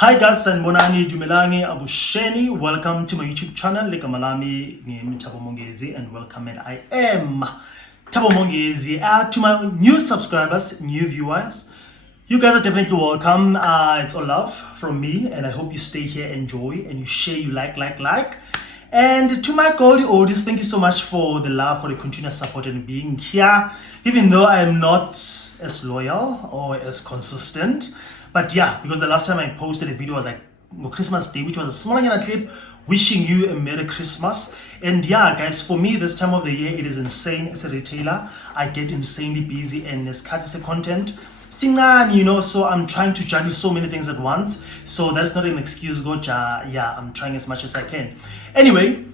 Hi guys, sanibonani, Jumelani, Abusheni. Welcome to my YouTube channel. Lekamalami ngimi Thabo Mongezi and welcome, and I am Thabo Mongezi. To my new subscribers, new viewers, you guys are definitely welcome. It's all love from me, and I hope you stay here, enjoy, and you share, you like. And to my goldie oldies, thank you so much for the love, for the continuous support and being here, even though I'm not as loyal or as consistent. But yeah, because the last time I posted a video was like Christmas Day, which was a small clip wishing you a Merry Christmas. And yeah, guys, for me, this time of the year, it is insane. As a retailer, I get insanely busy, and as a content, so I'm trying to juggle so many things at once. So that is not an excuse, gocha. Yeah, I'm trying as much as I can. Anyway,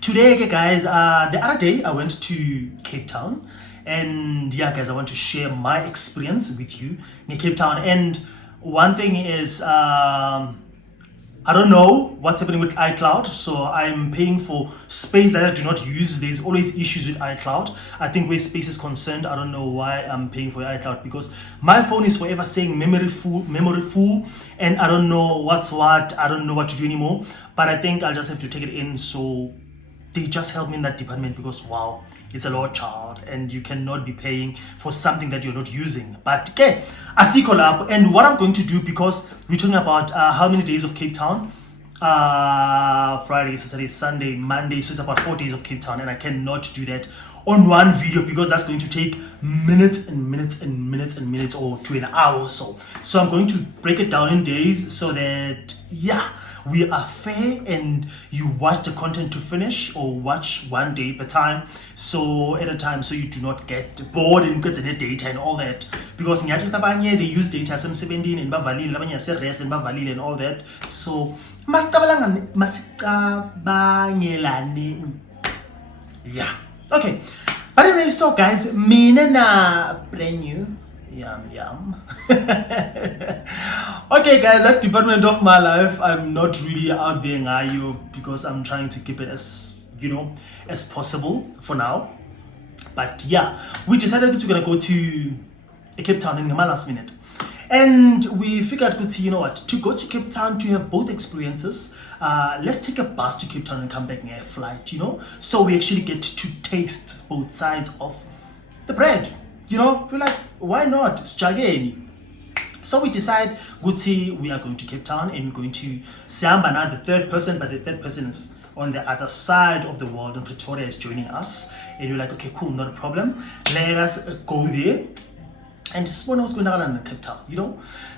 today, guys, the other day I went to Cape Town. And yeah, guys, I want to share my experience with you in Cape Town. And one thing is, I don't know what's happening with iCloud. So I'm paying for space that I do not use. There's always issues with iCloud. I think where space is concerned, I don't know why I'm paying for iCloud, because my phone is forever saying memory full, and I don't know what's what. I don't know what to do anymore. But I think I'll just have to take it in. So they just help me in that department, because wow, it's a lot, child, and you cannot be paying for something that you're not using. But okay, I see collab. And what I'm going to do, because we're talking about how many days of Cape Town, Friday, Saturday, Sunday, Monday, so it's about 4 days of Cape Town, and I cannot do that on one video, because that's going to take minutes and minutes, or to an hour or so. So I'm going to break it down in days, so that yeah, we are fair and you watch the content to finish, or watch 1 day per time, so at a time, so you do not get bored and get the data and all that. Because they use data some 17 and rest and all that. So yeah, okay. But anyway, so guys, na brand new yum. Okay guys, that department of my life, I'm not really out there in you, because I'm trying to keep it as, as possible for now. But yeah, we decided that we're gonna go to Cape Town in the last minute, and we figured, to go to Cape Town, to have both experiences, let's take a bus to Cape Town and come back in a flight, so we actually get to taste both sides of the bread. We're like, why not? It's Jageni. So we decide, we are going to Cape Town, and we're going to Siambana, the third person, but the third person is on the other side of the world, and Pretoria is joining us. And we're like, okay, cool, not a problem. Let us go there and just what's going on in Cape Town,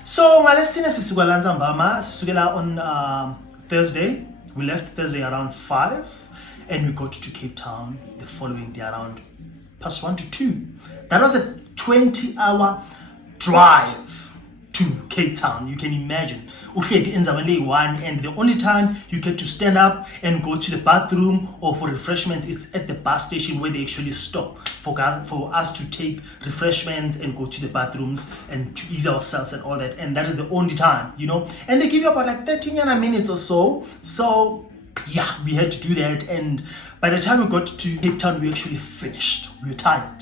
So let's see, on Thursday. We left Thursday around 5, and we got to Cape Town the following day around past 1 to 2. That was a 20-hour drive to Cape Town. You can imagine. Okay, it ends up only 1, and the only time you get to stand up and go to the bathroom or for refreshments, it's at the bus station, where they actually stop for us to take refreshments and go to the bathrooms and to ease ourselves and all that. And that is the only time, And they give you about like 13 minutes or so. So yeah, we had to do that, and by the time we got to Cape Town, we actually finished. We were tired,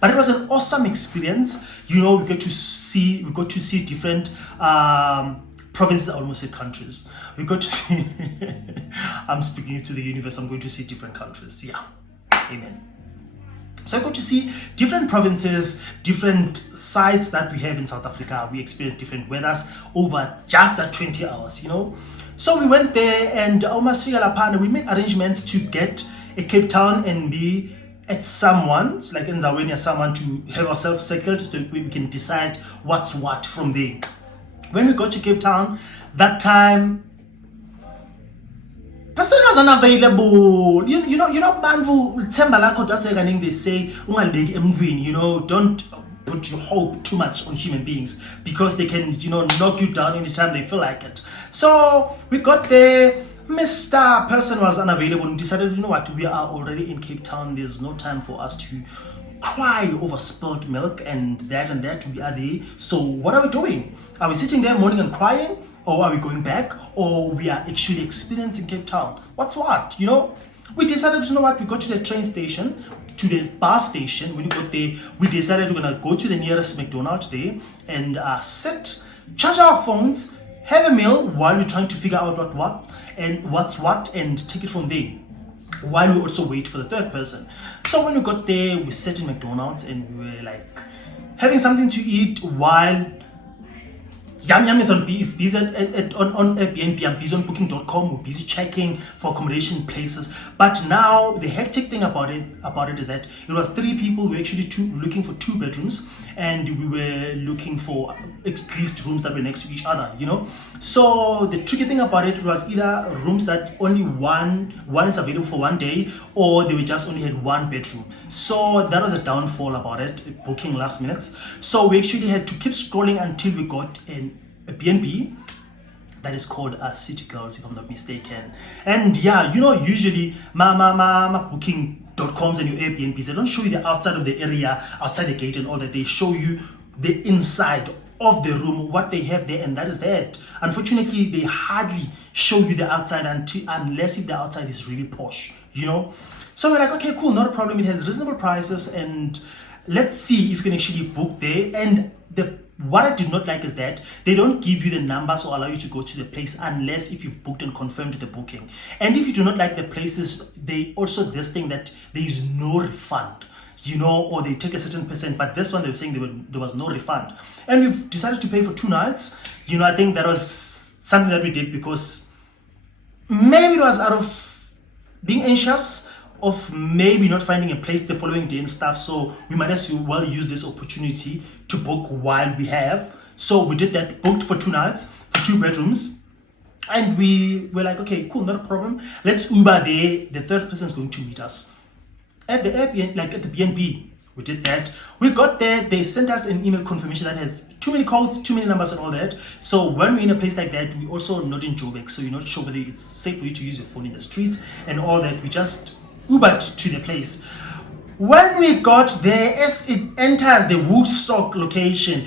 But it was an awesome experience. We got to see different provinces, I almost said countries. We got to see. I'm speaking to the universe. I'm going to see different countries. Yeah, amen. So I got to see different provinces, different sites that we have in South Africa. We experienced different weathers over just that 20 hours, So we went there, and almost we made arrangements to get a Cape Town and be at someone's, like in Zawenia, someone, to have ourselves settled, so we can decide what's what from there. When we got to Cape Town, that time, person was unavailable. Banvu Tembalako, that's like they say, don't put your hope too much on human beings, because they can, knock you down anytime they feel like it. So we got there, Mr. Person was unavailable, and decided, we are already in Cape Town. There's no time for us to cry over spilled milk and that. We are there. So what are we doing? Are we sitting there mourning and crying? Or are we going back? Or we are actually experiencing Cape Town? What's what? We decided, we go to the train station, to the bus station. When we got there, we decided we're gonna go to the nearest McDonald's there and sit, charge our phones, have a meal while we're trying to figure out what's what, and take it from there, while we also wait for the third person. So when we got there, we sat in McDonald's and we were like having something to eat while Yam is busy on Airbnb. I'm busy on booking.com. We're busy checking for accommodation places. But now the hectic thing about it is that it was 3 people. We were actually looking for 2 bedrooms, and we were looking for at least rooms that were next to each other, you know. So the tricky thing about it was either rooms that only one is available for one day, or they just only had 1 bedroom. So that was a downfall about it, booking last minute. So we actually had to keep scrolling until we got a BNB that is called City Girls, if I'm not mistaken. And yeah, you know, usually my booking.coms and your Airbnbs, they don't show you the outside of the area, outside the gate and all that. They show you the inside of the room, what they have there, and that is that. Unfortunately, they hardly show you the outside unless if the outside is really posh, you know. So we're like, okay, cool, not a problem. It has reasonable prices, and let's see if you can actually book there. And what I did not like is that they don't give you the numbers or allow you to go to the place unless if you've booked and confirmed the booking. And if you do not like the places, they also this thing that there is no refund, you know, or they take a certain percent. But this one, they were saying there was no refund. And we've decided to pay for 2 nights. You know, I think that was something that we did because maybe it was out of being anxious of maybe not finding a place the following day and stuff. So we might as well use this opportunity to book while we have. So we did that, booked for 2 nights, for 2 bedrooms. And we were like, okay, cool, not a problem. Let's Uber there. The third person is going to meet us at the Airbnb, like at the BNB. We did that. We got there. They sent us an email confirmation that has too many codes, too many numbers and all that. So when we're in a place like that, we also not in Joburg. So you're not sure whether it's safe for you to use your phone in the streets and all that. We just Ubered to the place. When we got there, as it enters the Woodstock location,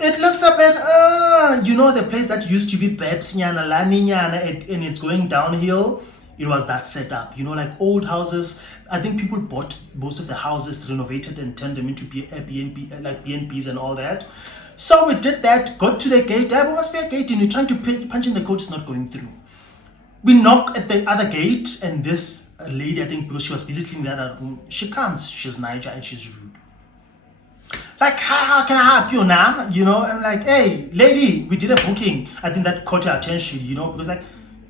it looks a bit, you know, the place that used to be Babs Nyana, Lani Nyana, and it's going downhill. It was that setup, you know, like old houses. I think people bought most of the houses, renovated and turned them into Airbnb, like BNBs and all that. So we did that, got to the gate. There must be a gate, and we're trying to punch in the code, it's not going through. We knock at the other gate, and this lady, I think because she was visiting the other room, she comes, she's Niger, and she's rude. Like, how can I help you now? You know, I'm like, hey, lady, we did a booking. I think that caught her attention, you know, because like,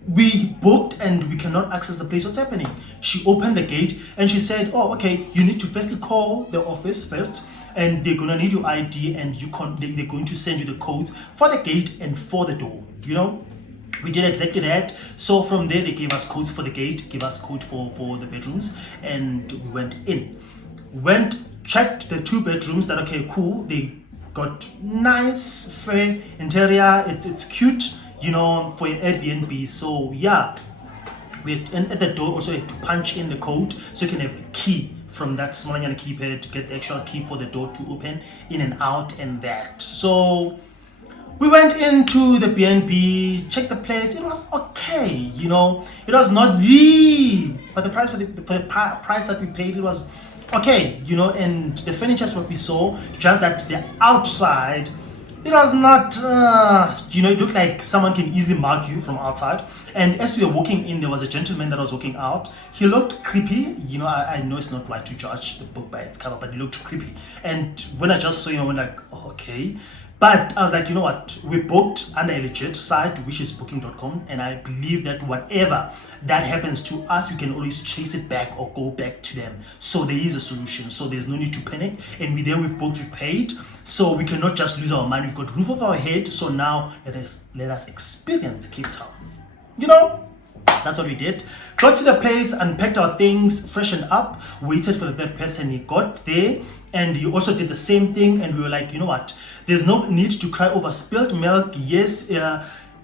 we booked and we cannot access the place. What's happening? She opened the gate and she said, oh, okay, you need to firstly call the office first, and they're gonna need your ID, and they're going to send you the codes for the gate and for the door, you know. We did exactly that. So from there, they gave us codes for the gate, gave us code for the bedrooms, and we went in. Checked the 2 bedrooms. That okay, cool. They got nice, fair interior. It's cute, you know, for your Airbnb. So yeah, and at the door also had to punch in the code so you can have a key from that small keypad to get the actual key for the door to open in and out and that. So we went into the BNB, checked the place. It was okay, you know. It was not but the price for the price that we paid, it was okay, you know. And the furniture is what we saw. Just that the outside, it was not, you know, it looked like someone can easily mark you from outside. And as we were walking in, there was a gentleman that was walking out. He looked creepy, you know. I know it's not right to judge the book by its cover, but he looked creepy. And when I just saw him, I went like, oh, okay. But I was like, you know what, we booked under a legit site, which is booking.com, and I believe that whatever that happens to us, we can always chase it back or go back to them. So there is a solution, so there's no need to panic. And we've booked, we paid, so we cannot just lose our mind. We've got roof over our head, so now let us experience Cape Town. You know, that's what we did. Got to the place, unpacked our things, freshened up, waited for the third person. He got there, and he also did the same thing, and we were like, you know what, there's no need to cry over spilled milk. Yes,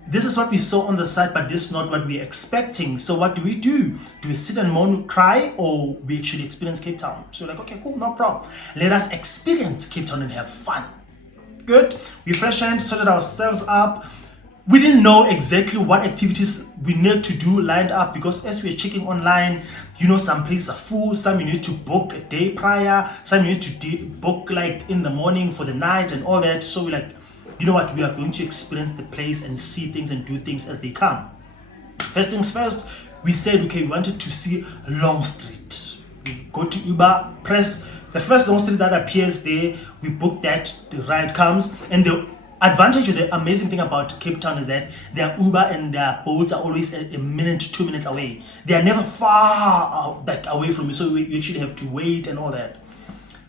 this is what we saw on the site, but this is not what we're expecting. So what do? Do we sit and moan, cry, or we actually experience Cape Town? So we're like, okay, cool, no problem. Let us experience Cape Town and have fun. Good. We freshened, sorted ourselves up. We didn't know exactly what activities we need to do lined up, because as we were checking online, you know, some places are full, some you need to book a day prior, some you need to book like in the morning for the night and all that. So we're like, you know what, we are going to experience the place and see things and do things as they come. First things first, we said, okay, we wanted to see Long Street. We go to Uber, press the first Long Street that appears there, we book that, the ride comes, and the advantage or the amazing thing about Cape Town is that their Uber and their boats are always a minute, 2 minutes away. They are never far away from you, so you actually have to wait and all that.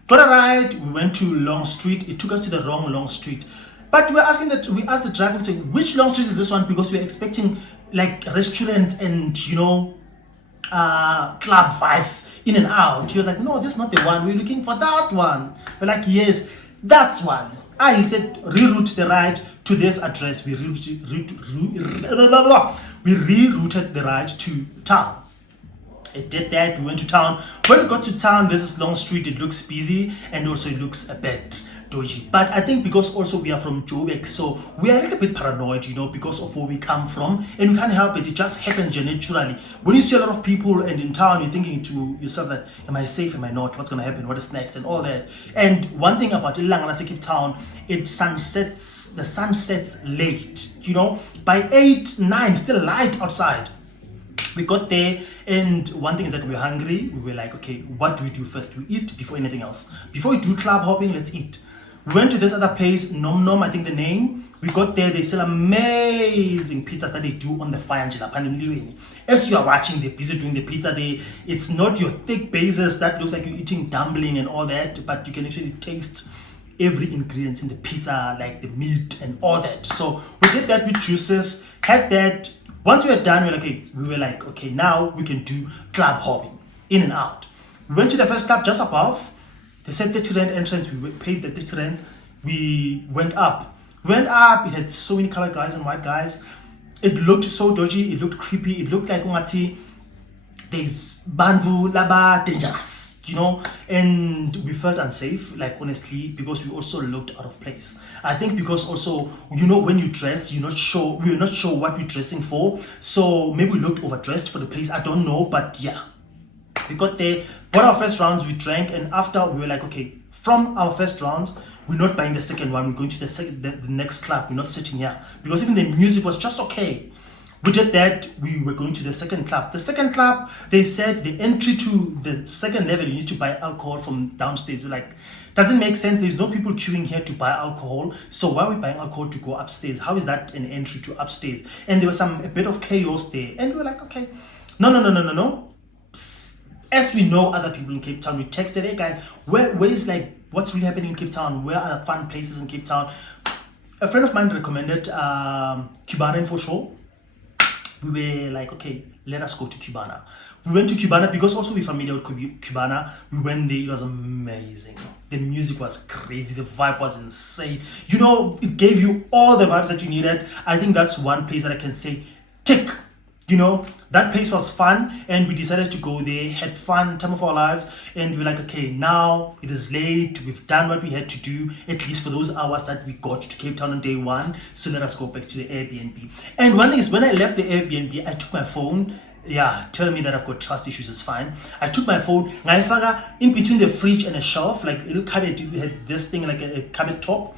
Got a ride, we went to Long Street. It took us to the wrong Long Street. But we asked the driver, say, which Long Street is this one? Because we were expecting like restaurants and, you know, club vibes in and out. He was like, no, this is not the one. We're looking for that one. We're like, yes, that's one. He said, reroute the ride to this address. We rerouted the ride to town. It did that. We went to town. When we got to town, this is Long Street. It looks busy and also it looks a bit dodgy. But I think because also we are from Joburg, so we are a little bit paranoid, you know, because of where we come from, and we can't help it. It just happens naturally. When you see a lot of people and in town, you're thinking to yourself that, am I safe? Am I not? What's going to happen? What is next? And all that. And one thing about Ilangana Cape Town, the sun sets late, you know, by 8, 9, still light outside. We got there, and one thing is that we were hungry. We were like, okay, what do we do first? We eat before anything else. Before we do club hopping, let's eat. We went to this other place, Nom Nom, I think the name. We got there, they sell amazing pizzas that they do on the fire. As you are watching, they're busy doing the pizza. It's not your thick bases that looks like you're eating dumpling and all that, but you can actually taste every ingredient in the pizza, like the meat and all that. So we did that with juices, had that. Once we were done, we were like, okay, now we can do club hopping, in and out. We went to the first club just above. They said 30 rand entrance. We paid the 30 rand. We went up. It had so many colored guys and white guys. It looked so dodgy. It looked creepy. It looked like Umati. There's Banvu, Laba, dangerous, you know. And we felt unsafe, like honestly, because we also looked out of place. I think because also, you know, when you dress, we're not sure what we're dressing for. So maybe we looked overdressed for the place. I don't know, but yeah. We got there, bought our first rounds, we drank, and after we were like, okay, from our first rounds, we're not buying the second one, we're going to the next club, we're not sitting here. Because even the music was just okay. We did that, we were going to the second club. The second club, they said the entry to the second level, you need to buy alcohol from downstairs. We're like, doesn't make sense, there's no people queuing here to buy alcohol, so why are we buying alcohol to go upstairs? How is that an entry to upstairs? And there was a bit of chaos there, and we were like, okay, no. As we know other people in Cape Town, we texted, hey guys, where is like, what's really happening in Cape Town? Where are the fun places in Cape Town? A friend of mine recommended Cubana for sure. We were like, okay, let us go to Cubana. We went to Cubana because also we're familiar with Cubana. We went there, it was amazing. The music was crazy, the vibe was insane. You know, it gave you all the vibes that you needed. I think that's one place that I can say, tick. You know, that place was fun, and we decided to go there, had fun, time of our lives, and we were like, okay, now it is late, we've done what we had to do, at least for those hours that we got to Cape Town on day one, so let us go back to the Airbnb. And one thing is, when I left the Airbnb, I took my phone. Yeah, tell me that I've got trust issues is fine. I took my phone, in between the fridge and a shelf, like a little cupboard, we had this thing like a cupboard top.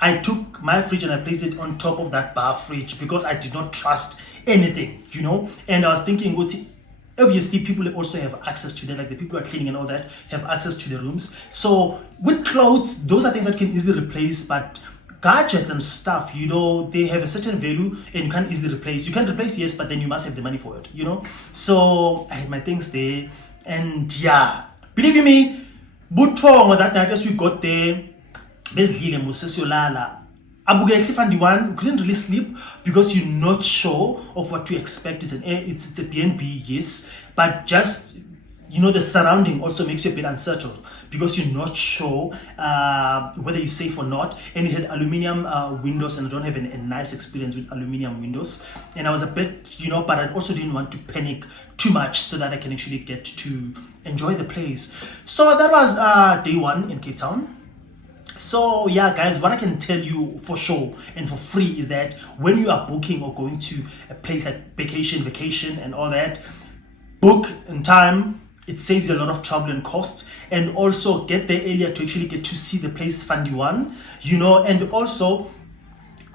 I took my fridge and I placed it on top of that bar fridge because I did not trust anything, you know. And I was thinking, obviously people also have access to that, like the people who are cleaning and all that have access to the rooms. So with clothes, those are things that can easily replace, but gadgets and stuff, you know, they have a certain value and you can't easily replace. You can replace, yes, but then you must have the money for it, you know. So I had my things there, and yeah, believe you me, Butong that night as we got there, basically we couldn't really sleep because you're not sure of what to expect. It's a BNB, yes, but just, you know, the surrounding also makes you a bit unsettled because you're not sure whether you're safe or not. And it had aluminium windows, and I don't have a nice experience with aluminium windows. And I was a bit, you know, but I also didn't want to panic too much so that I can actually get to enjoy the place. So that was day one in Cape Town. So yeah guys, what I can tell you for sure and for free is that when you are booking or going to a place like vacation and all that, book in time. It saves you a lot of trouble and costs, and also get there earlier to actually get to see the place Fandi One, you know. And also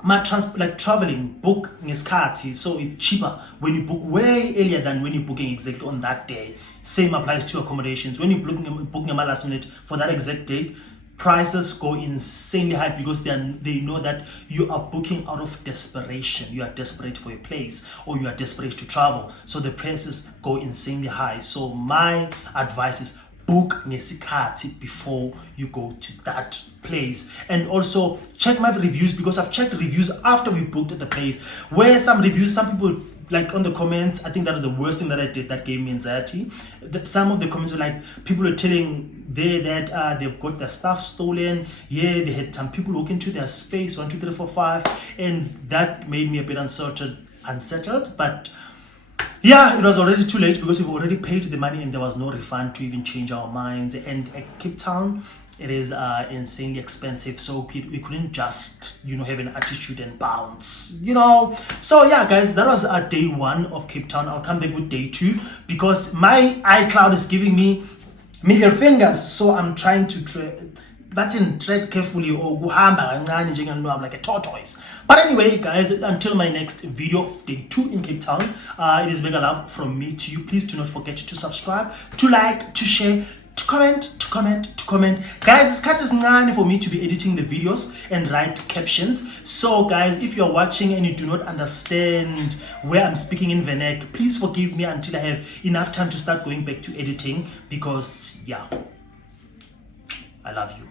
like traveling, book ngesikhathi, so it's cheaper when you book way earlier than when you're booking exactly on that day. Same applies to accommodations. When you're booking a last minute for that exact date, prices go insanely high because they know that you are booking out of desperation. You are desperate for a place or you are desperate to travel. So the prices go insanely high. So my advice is book ngesikhathi before you go to that place. And also check my reviews, because I've checked reviews after we booked at the place, where some reviews, some people like on the comments, I think that was the worst thing that I did that gave me anxiety. That some of the comments were like, people are telling that they've got their stuff stolen. Yeah, they had some people walk into their space 1, 2, 3, 4, 5, and that made me a bit unsettled. But yeah, it was already too late because we've already paid the money and there was no refund to even change our minds. And at Cape Town, it is insanely expensive, so we couldn't just have an attitude and bounce, So yeah, guys, that was day 1 of Cape Town. I'll come back with day 2 because my iCloud is giving me middle fingers, so I'm trying to tread carefully or guhamba kancane njengalo, I'm like a tortoise. But anyway, guys, until my next video of day 2 in Cape Town, it is mega love from me to you. Please do not forget to subscribe, to like, to share, to comment. Guys, this cut is none for me to be editing the videos and write captions. So guys, if you're watching and you do not understand where I'm speaking in Vernac, please forgive me until I have enough time to start going back to editing, because yeah, I love you.